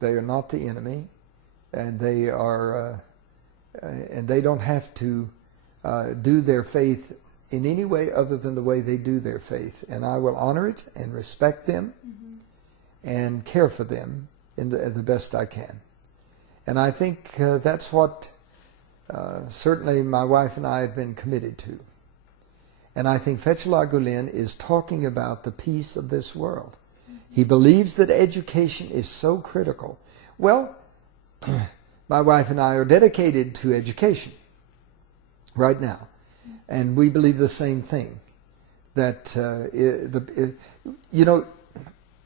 They are not the enemy, and they are, and they don't have to do their faith in any way other than the way they do their faith. And I will honor it and respect them and care for them in the best I can. And I think that's what certainly my wife and I have been committed to. And I think Fethullah Gulen is talking about the peace of this world. He believes that education is so critical. Well, my wife and I are dedicated to education right now. And we believe the same thing. That, you know,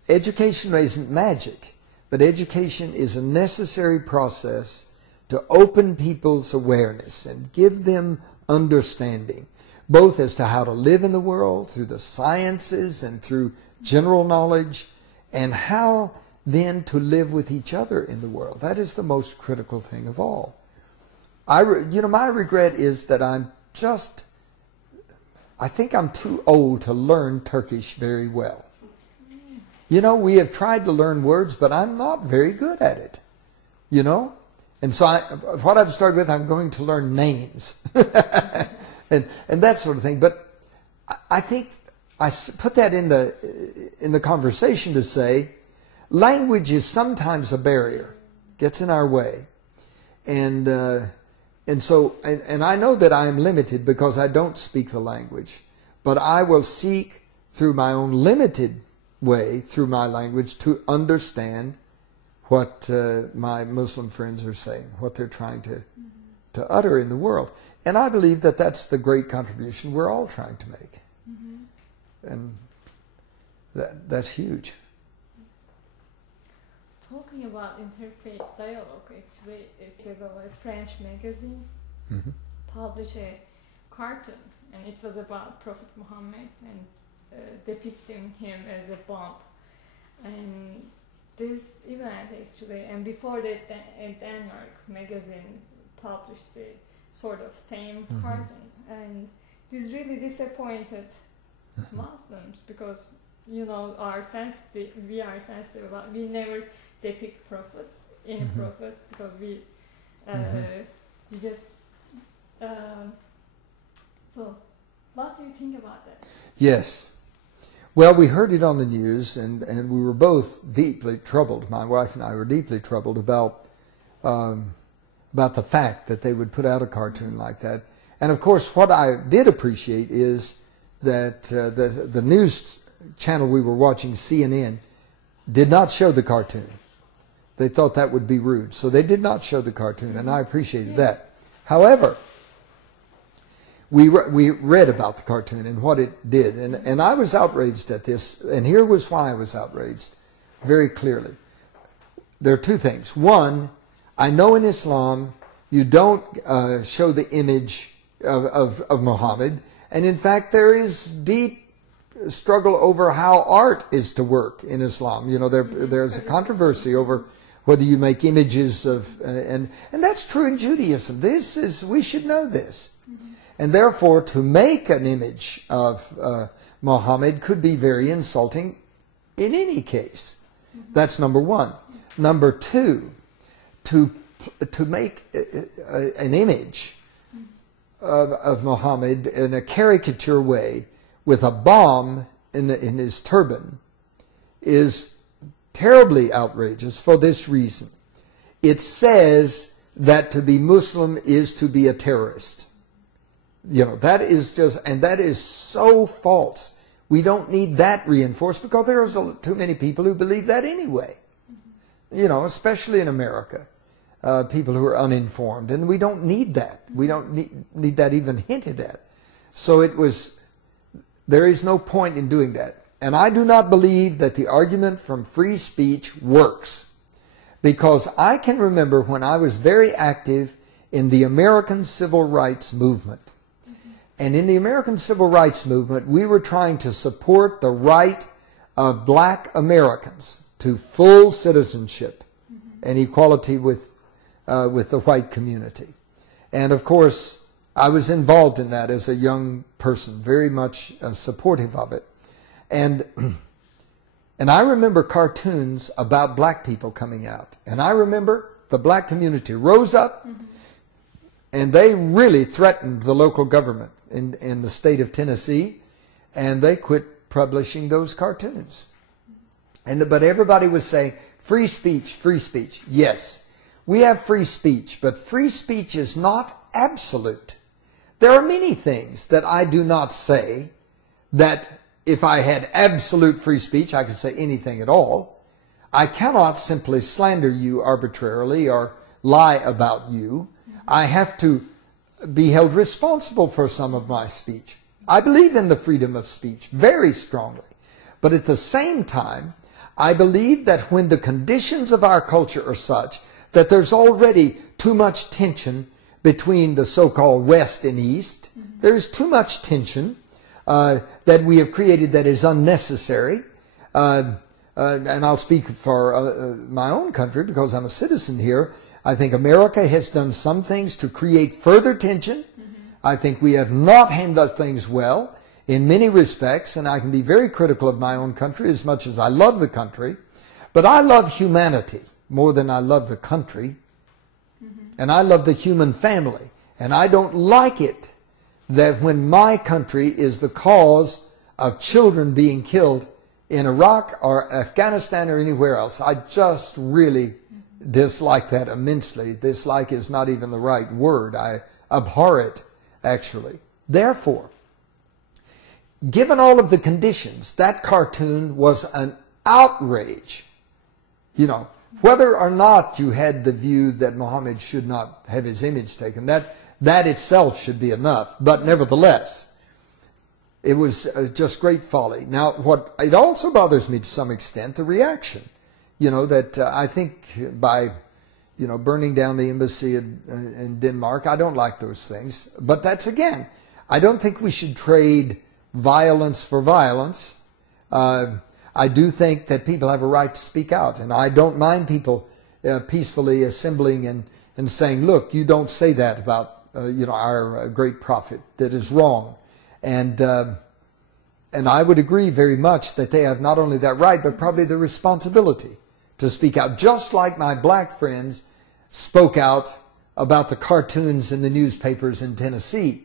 education isn't magic, but education is a necessary process to open people's awareness and give them understanding, both as to how to live in the world through the sciences and through general knowledge, and how then to live with each other in the world. That is the most critical thing of all. You know, my regret is that I think I'm too old to learn Turkish very well. You know, we have tried to learn words, but I'm not very good at it, you know. And so what I've started with, I'm going to learn names and that sort of thing. But I think I put that in the conversation to say, language is sometimes a barrier, gets in our way. And so I know that I am limited because I don't speak the language. But I will seek through my own limited way, through my language, to understand what my Muslim friends are saying, what they're trying to utter in the world. And I believe that that's the great contribution we're all trying to make. And that's huge. Talking about interfaith dialogue, actually, if you go, a French magazine published a cartoon, and it was about Prophet Muhammad and depicting him as a bomb. And this event actually, and before that, Denmark magazine published the sort of same cartoon, and this really disappointed Muslims because, you know, we are sensitive about, we never depict prophets, any prophets, because we just, so what do you think about that? Yes. Well, we heard it on the news, and we were both deeply troubled. My wife and I were deeply troubled about the fact that they would put out a cartoon like that. And of course, what I did appreciate is that the news channel we were watching, CNN, did not show the cartoon. They thought that would be rude, so they did not show the cartoon, and I appreciated that. However, we read about the cartoon and what it did, and I was outraged at this, and here was why I was outraged very clearly. There are two things. One, I know in Islam you don't show the image of Muhammad, and in fact there is deep struggle over how art is to work in Islam. You know, there's a controversy over whether you make images of, and that's true in Judaism. We should know this. And therefore, to make an image of Muhammad could be very insulting in any case. That's number one. Number two, to make an image of Muhammad in a caricature way with a bomb in his turban is terribly outrageous for this reason. It says that to be Muslim is to be a terrorist. You know, that is just, and that is so false. We don't need that reinforced because there's too many people who believe that anyway. You know, especially in America, people who are uninformed, and we don't need that. We don't need that even hinted at. So there is no point in doing that. And I do not believe that the argument from free speech works, because I can remember when I was very active in the American Civil Rights Movement. And in the American Civil Rights Movement, we were trying to support the right of black Americans to full citizenship and equality with the white community. And of course, I was involved in that as a young person, very much supportive of it. And And I remember cartoons about black people coming out. And I remember the black community rose up and they really threatened the local government in the state of Tennessee, and they quit publishing those cartoons. But everybody was saying, free speech, free speech. Yes, we have free speech, but free speech is not absolute. There are many things that I do not say that if I had absolute free speech, I could say anything at all. I cannot simply slander you arbitrarily or lie about you. I have to be held responsible for some of my speech. I believe in the freedom of speech very strongly. But at the same time, I believe that when the conditions of our culture are such that there's already too much tension between the so-called West and East, there's too much tension that we have created that is unnecessary. And I'll speak for my own country because I'm a citizen here. I think America has done some things to create further tension. I think we have not handled things well in many respects, and I can be very critical of my own country as much as I love the country. But I love humanity more than I love the country. And I love the human family. And I don't like it that when my country is the cause of children being killed in Iraq or Afghanistan or anywhere else. I just really dislike that immensely. Dislike is not even the right word. I abhor it, actually. Therefore, given all of the conditions, that cartoon was an outrage. You know, whether or not you had the view that Muhammad should not have his image taken, that itself should be enough. But nevertheless, it was just great folly. Now, what it also bothers me to some extent, the reaction. You know, that I think by, you know, burning down the embassy in Denmark, I don't like those things. But that's, again, I don't think we should trade violence for violence. I do think that people have a right to speak out. And I don't mind people peacefully assembling and saying, look, you don't say that about, you know, our great prophet. That is wrong. And I would agree very much that they have not only that right, but probably the responsibility to speak out, just like my black friends spoke out about the cartoons in the newspapers in Tennessee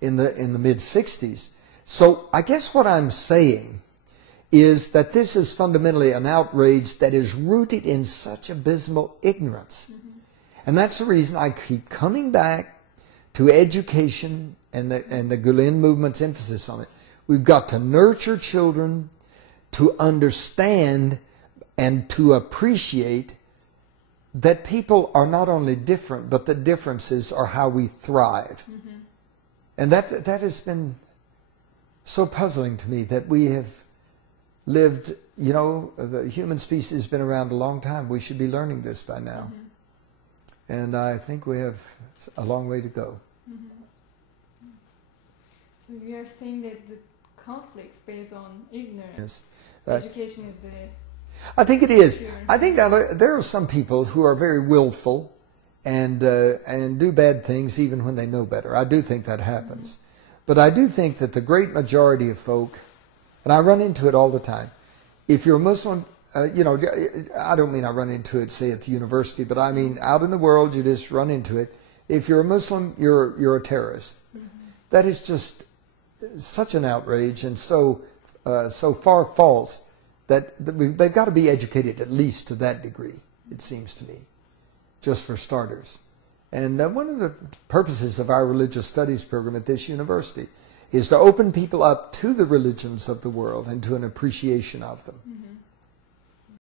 in the mid-60s. So I guess what I'm saying is that this is fundamentally an outrage that is rooted in such abysmal ignorance. And that's the reason I keep coming back to education and the Gulen movement's emphasis on it. We've got to nurture children to understand and to appreciate that people are not only different, but the differences are how we thrive. And that has been so puzzling to me, that we have lived, you know, the human species has been around a long time. We should be learning this by now. And I think we have a long way to go. So you are saying that the conflicts based on ignorance, Yes. education is the... I think it is. I think that there are some people who are very willful and do bad things even when they know better. I do think that happens. But I do think that the great majority of folk, and I run into it all the time, if you're a Muslim, you know, I don't mean I run into it, say, at the university, but I mean out in the world, you just run into it. If you're a Muslim, you're a terrorist. That is just such an outrage and so far false that they've got to be educated at least to that degree, it seems to me, just for starters. And one of the purposes of our religious studies program at this university is to open people up to the religions of the world and to an appreciation of them.